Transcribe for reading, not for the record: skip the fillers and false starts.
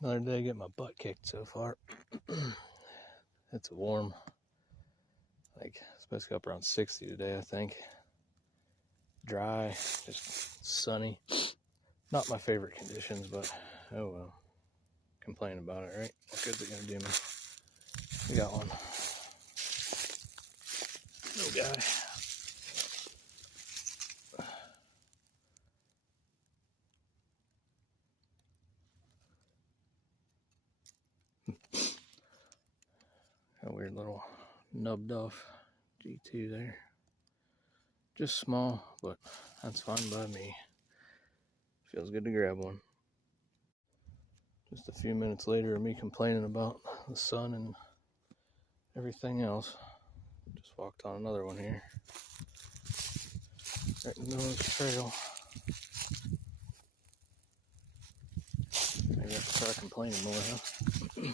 Another day getting my butt kicked so far. It's warm. Like, it's supposed to go up around 60 today, I think. Dry, just sunny. Not my favorite conditions, but oh well. Complain about it, right? What good's it gonna do me? We got one. Little guy. Got a weird little nubbed off G2 there. Just small, but that's fine by me. Feels good to grab one. Just a few minutes later of me complaining about the sun and everything else. Just walked on another one here. Right in the middle of the trail. Maybe I have to start complaining more, huh?